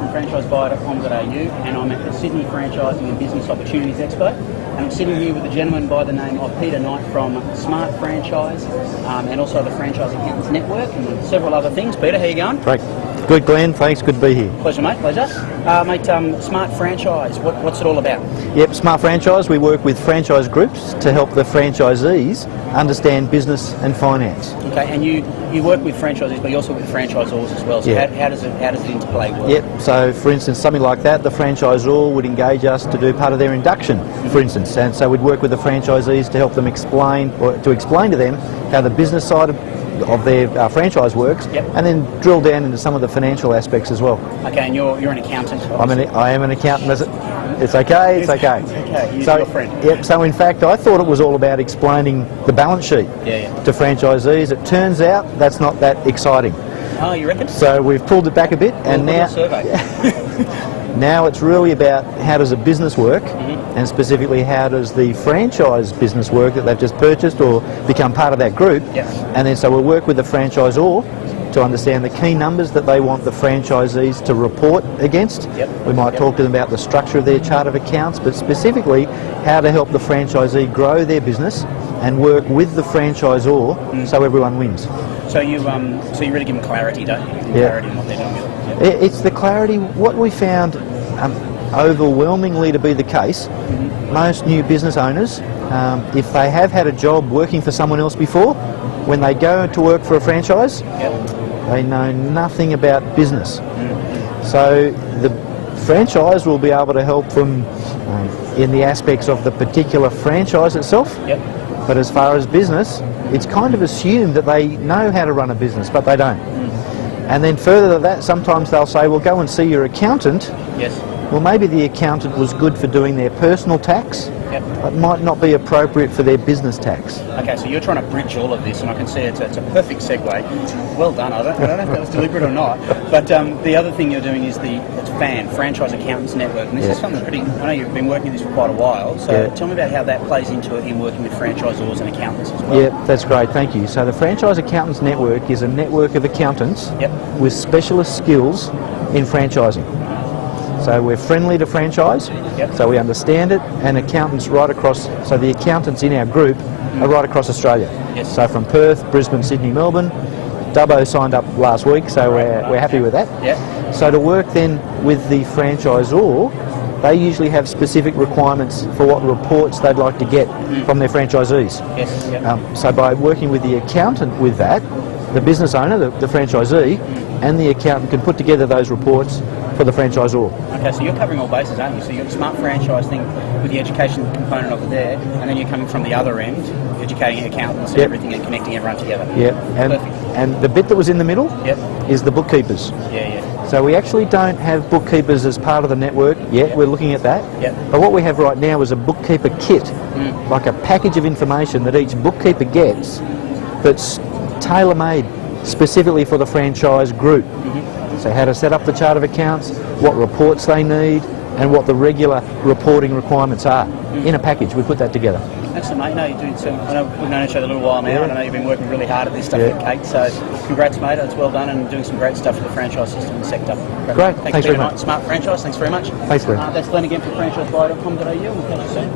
from franchisebuyer.com.au, and I'm at the Sydney Franchising and Business Opportunities Expo. And I'm sitting here with a gentleman by the name of Peter Knight from Smart Franchise, and also the Franchise Accountants Network, and several other things. Peter, how you going? Great. Good, Glenn. Thanks. Good to be here. Pleasure, mate. Pleasure. Mate, Smart Franchise, what's it all about? Yep, Smart Franchise, we work with franchise groups to help the franchisees understand business and finance. Okay, and you work with franchisees, but you also work with franchisors as well. So Yeah. how does it interplay work? Yep, so for instance, something like that, the franchisor would engage us to do part of their induction, for instance. And so we'd work with the franchisees to help them explain, or to explain to them how the business side of their franchise works, Yep. and then drill down into some of the financial aspects as well. Okay, and you're an accountant. I am an accountant. It's okay. It's okay. Okay, you're So, your friend. yep. So in fact, I thought it was all about explaining the balance sheet Yeah. to franchisees. It turns out that's not that exciting. Oh, you reckon? So we've pulled it back a bit, and We'll now do a survey. now it's really about how does a business work, and specifically how does the franchise business work that they've just purchased or become part of that group. Yep. And then so we'll work with the franchisor to understand the key numbers that they want the franchisees to report against. Yep. We might talk to them about the structure of their chart of accounts, but specifically how to help the franchisee grow their business and work with the franchisor so everyone wins. So you really give them clarity, don't you? Yeah. Clarity in what they're doing with it. It's the clarity. What we found overwhelmingly to be the case, most new business owners, if they have had a job working for someone else before, when they go to work for a franchise, Yep. they know nothing about business. So the franchise will be able to help them in the aspects of the particular franchise itself. Yep. But as far as business, it's kind of assumed that they know how to run a business, but they don't. And then further to that, sometimes they'll say, well, go and see your accountant. Yes. Well, maybe the accountant was good for doing their personal tax, Yep. but might not be appropriate for their business tax. Okay, so you're trying to bridge all of this, and I can see it's a perfect segue. Well done. I don't know if that was deliberate or not. But the other thing you're doing is it's Franchise Accountants Network, and this is something pretty. I know you've been working this for quite a while. So tell me about how that plays into it in working with franchisors and accountants as well. Yeah, that's great. Thank you. So the Franchise Accountants Network is a network of accountants Yep. with specialist skills in franchising. So we're friendly to franchise, Yep. so we understand it, and accountants right across, so the accountants in our group are right across Australia. Yes. So from Perth, Brisbane, Sydney, Melbourne. Dubbo signed up last week, so we're happy with that. Yeah. So to work then with the franchisor, they usually have specific requirements for what reports they'd like to get from their franchisees. Yes. Yep. So by working with the accountant with that, the business owner, the franchisee, and the accountant can put together those reports for the franchisor. Okay, so you're covering all bases, aren't you? So you've got the smart franchise thing with the education component of it there, and then you're coming from the other end, educating accountants and Yep. everything and connecting everyone together. Yeah, Perfect. and the bit that was in the middle Yep. is the bookkeepers. Yeah, yeah. So we actually don't have bookkeepers as part of the network yet. We're looking at that. Yep. But what we have right now is a bookkeeper kit, like a package of information that each bookkeeper gets that's tailor-made specifically for the franchise group. So how to set up the chart of accounts, what reports they need, and what the regular reporting requirements are. In a package, we put that together. Excellent, mate. No, you're doing some. I know we've known each other a little while now, Yeah. and I know you've been working really hard at this stuff Yeah. with Kate. So, congrats, mate. It's well done, and doing some great stuff for the franchise system and sector. Great. Thanks Thanks very Peter much. Knight, Smart Franchise. Thanks very much. Thanks, Glenn. That's Glenn again from franchisebuyer.com.au. We'll catch you soon.